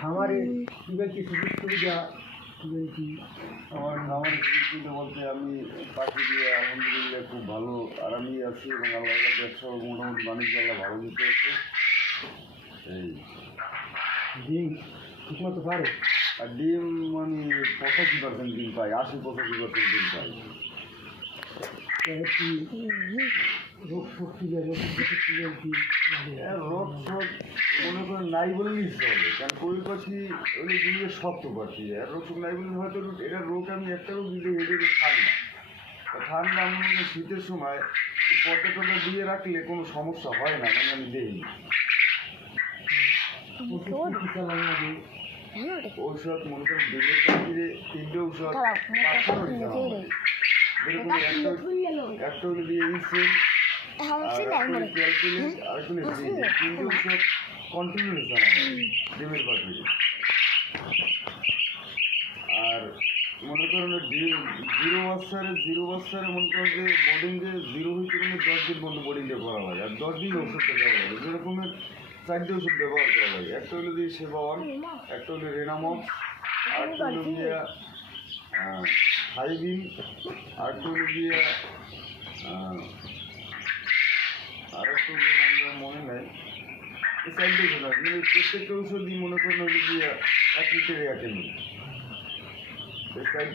খামারে কি সুযোগ সুবিধা আমার খামারের সুযোগ সুবিধা বলতে আমি পাখি দিয়ে আলহামদুলিল্লাহ খুব ভালো আরামই আছি এবং আল্লাহ ব্যবসা মোটামুটি বাণিজ্য আল্লাহ ভালো দিতে আছে। এই ডিম ঠিকমতো পারে, আর ডিম আমি 85% ডিম পাই, 80-85% ডিম পাই। রোগ শক্তি রোগ শোক মনে করেন নাই বললেই চলে, কারণ কই পাখি ওই দুনিয়া শক্ত পাখি, আর রোগ শোক নাই বললে হয়তো এটা রোগ আমি একটা রোগ দিতে হেঁটে ঠান্ডা ঠান্ডা আমি মনে শীতের সময় এই পর্দা দিয়ে রাখলে কোনো সমস্যা হয় না, মানে আমি দেই ঔষধ মনে করেন ডিমের পাখিরে 3টে ঔষধ 500 একটা হলে দিয়ে ইনসুল ক্যালকুলেট আর কোনো 3টে ঔষধ কন্টিনিউ নিতে ডিমের পাখিরে। আর মনে করেন জিরো বাচ্চারে মনে করেন যে বোর্ডিংয়ে 0 হইতে গেলে 10 দিন বন্ধু বোর্ডিংয়ে করা লাগে, আর 10 দিন ওষুধটা দেওয়া লাগে। যেরকমের 4টে ওষুধ ব্যবহার করা লাগে, একটা হলো দিয়ে সেবাওয়ান, একটা হলো রেনামক্স, আরেকটা হলো দিয়ে হাইবিন, আরেকটা হলো দিয়ে আরেকটা হলো মনে নেই। এই 4টে ওষুধ আছে, মানে প্রত্যেকটা ওষুধই মনে করেন হলো দিয়ে 1 লিটারে 1 ml।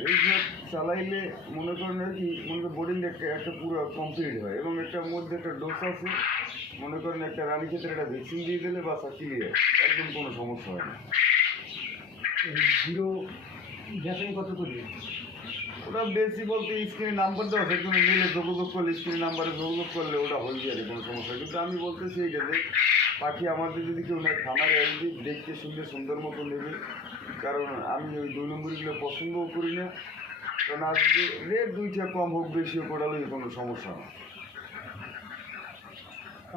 এইসব চালাইলে মনে করেন আর কি মনে করেন বোর্ডিং একটা পুরো কমপ্লিট হয়, এবং একটা মধ্যে একটা ডোজ আছে, মনে করেন একটা রানী ক্ষেত্রে একটা ভ্যাকসিন দিয়ে দিলে বাচ্চা ক্লিয়ার, একদম কোনো সমস্যা হয় না। জিরো ভ্যাকসিন কত করে? ওটা বেশি বলতে স্ক্রিনে নাম্বার দেওয়া আছে, কোনো মিলে যোগাযোগ করলে স্ক্রিনে নাম্বারে যোগাযোগ করলে ওটা হয়ে যাবে, কোনো সমস্যা। কিন্তু আমি বলতেছি এইটা যে পাখি আমাদের যদি কেউ নেয় খামারে আসবে দেখতে শুনলে সুন্দর মতো নেবে, কারণ আমি ওই 2 নম্বরগুলো পছন্দও করি না, কারণ আজকে রেট 2টা কম হোক বেশি হোক ওটা হলে কোনো সমস্যা না।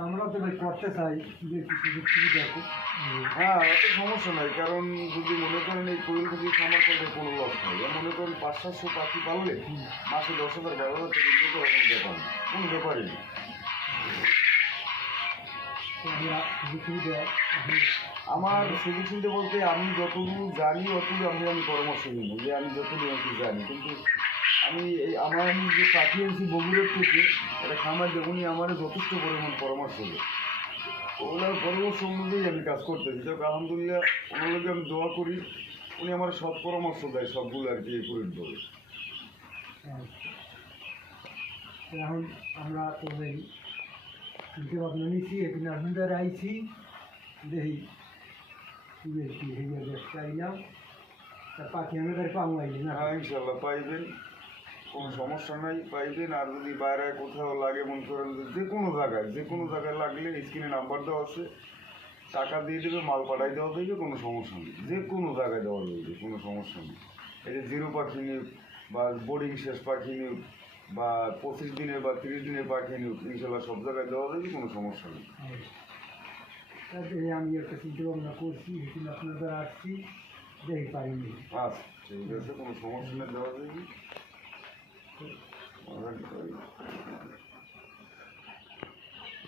আমরা তো ভাই করতে চাই যে সুযোগ সুবিধা আছে। হ্যাঁ, অত সমস্যা নাই, কারণ যদি মনে করেন এই কোয়েল পাখি খামার করলে কোনো লস নেই। মনে করেন 500-700 পাখি পাললে মাসে 10,000 12,000 টাকা দিতে কোনো ব্যাপার না, কোনো ব্যাপারই না। আমার সুযোগ সুবিধা বলতে আমি যতটুকু জানি অতটুকু আমি পরামর্শ নিব, যে আমি যতটুকু একটু জানি। কিন্তু আমি যে পাখি আনছি বগুড়ার থেকে একটা খামার যে উনি আমার যথেষ্ট পরিমাণ পরামর্শ দেয়, ওনার পরামর্শ অনুযায়ী আমি কাজ করতেছি। তো আলহামদুলিল্লাহ ওনার লোকে আমি দোয়া করি, উনি আমার সব পরামর্শ দেয়, সবগুলো আর কি করে দেবে। এখন আমরা তো চিন্তা ভাবনা নিচ্ছি, এখানে আপনাদের আইছি দেখি চাইলাম তার পাখি আমাদের পাবো আইলি না। হ্যাঁ, ইনশাল্লাহ পাইবেন, কোনো সমস্যা নাই, পাইবেন। আর যদি বাইরে কোথাও লাগে মনে করেন যে কোনো জায়গায় লাগলে স্ক্রিনে নাম্বার দেওয়া আছে, টাকা দিয়ে দেবে, মাল পাঠাই দেওয়া যাবে, কোনো সমস্যা নেই। যে কোনো জায়গায় দেওয়া যাবে, কোনো সমস্যা নেই। এই যে 0 পাখি নিউক বা বোর্ডিং শেষ পাখি নিউক বা 25 দিনের বা 30 দিনের পাখি নিউক, ইনশাল্লাহ সব জায়গায় দেওয়া যাবে, কোনো সমস্যা নেই। আমি একটা চিন্তা ভাবনা করছি, সেখানে আপনাদের আসছি দেখি পাইনি। আচ্ছা, ঠিক আছে, কোনো সমস্যা নেই, দেওয়া যাবে।